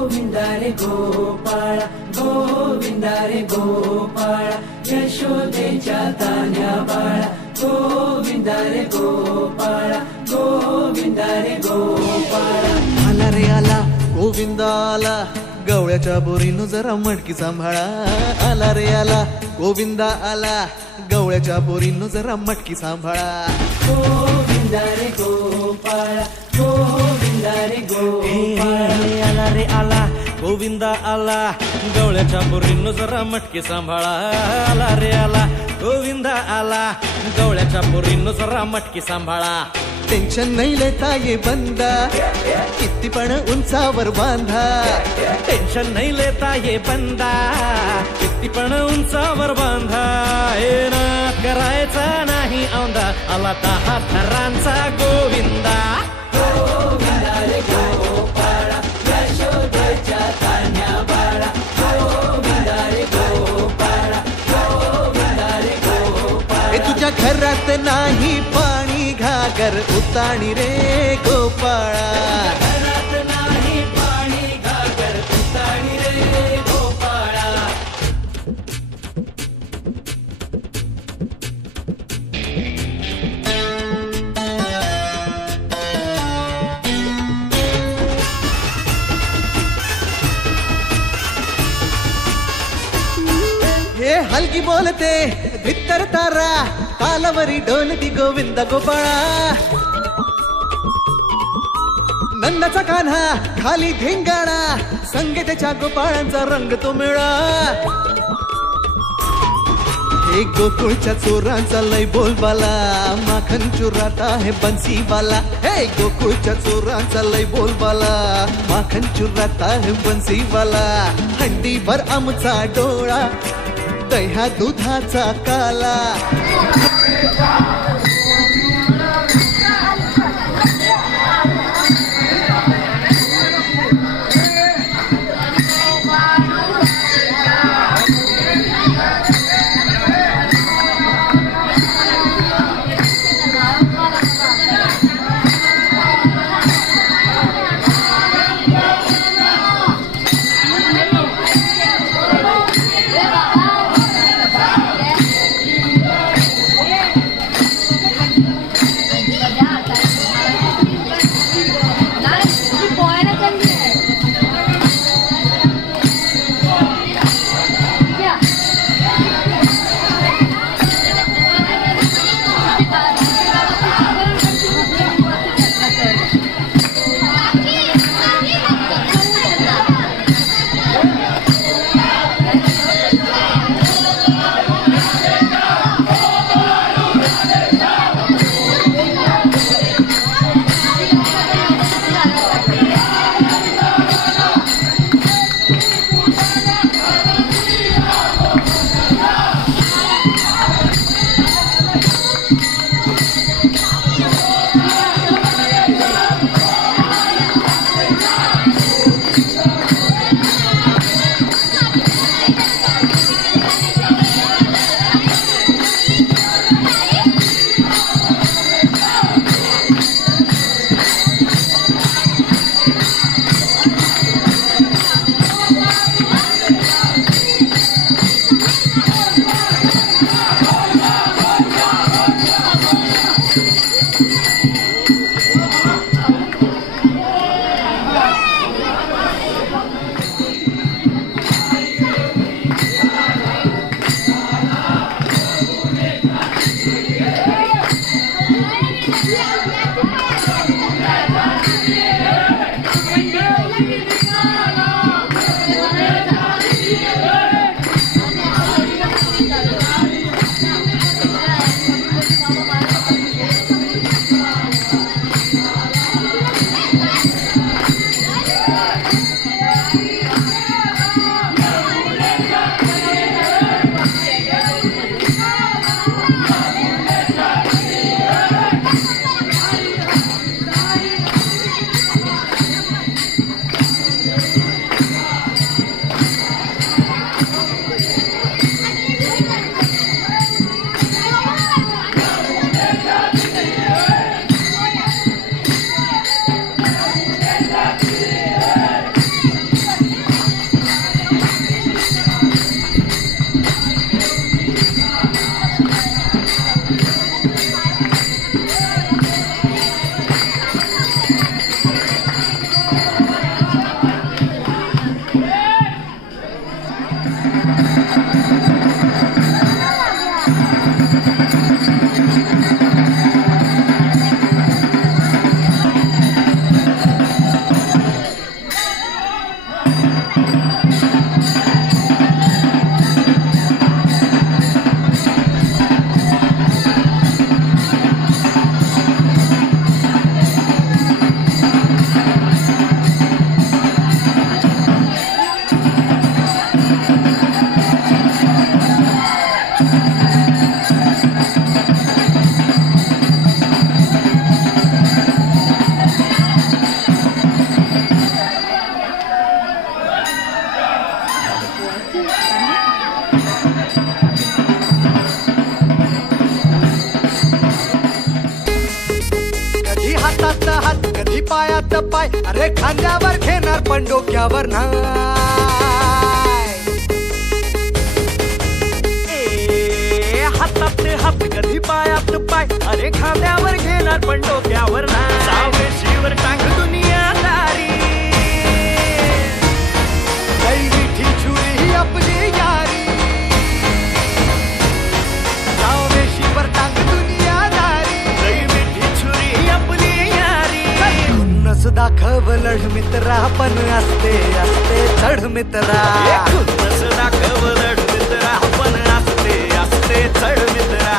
गोविंदा रे गोपाळा गोविंदा रे गोपाळा यशोदेच्या तान्या बाळा गोविंदा रे गोपाळा गोविंदा रे गोपाळा आला रे आला गोविंदा आला गवळ्याच्या बोरीनं जरा मटकी सांभाळा आला रे आला गोविंदा आला गवळ्याच्या बोरीनं जरा मटकी सांभाळा गोविंदा रे गोपाळा गोविंदा रे गोपाळा आला रे आला गोविंदा आला गवळ्याच्या बोरीनं जरा मटकी सांभाळा आला रे आला गोविंदा आला गवळ्याच्या बोरीनं जरा मटकी सांभाळा टेन्शन नाही लेता ये बंदा किती पण उंचावर बांधा टेन्शन नाही लेता ये बंदा किती पण उंचावर बांधा हे ना करायचा नाही औंधा आला 10 थरांचा गोविंदा गोविंदा रे गोपाळा यशोदेच्या तान्या बाळा गोविंदा रे गोपाळा गोविंदा रे गोपाळा हे तुझ्या घरात नाही पाणी घागर उताणी रे गोपाळा घरात नाही पाणी घागर उताणी रे गोपाळा हे हलकी बोलते भित्तर तारा तालावरी डोलती गोविंद गोपाळा नंदाचा कान्हा खाली धिंगाणा संगे त्याच्या गोपाळांचा रंग तो मिळा हे गोकुळच्या चोरांचा लय बोलबाला माखन चुरात आहे बन्सीवाला हे गोकुळच्या चोरांचा लय बोलबाला माखन चुरात आहे बन्सीवाला हंडीभर आमचा डोळा दह्या दुधाचा काला कधी पायात पाय, अरे खांद्यावर घेणार पण डोक्यावर नाही. हातात हात कधी पायात पाय, अरे खांद्यावर घेणार पण डोक्यावर नाही. सावेशीवर टांग दुनियादारी, लई मिठी छुरी ही आपली यारी. सावेशीवर टांग दुनियादारी, लई मिठी छुरी आपली यारी. खुन्नस दाखव लढ मित्रा, पण असते असते चढ मित्रा. खुन्नस दाखव लढ मित्रा, पण असते असते चढ मित्रा.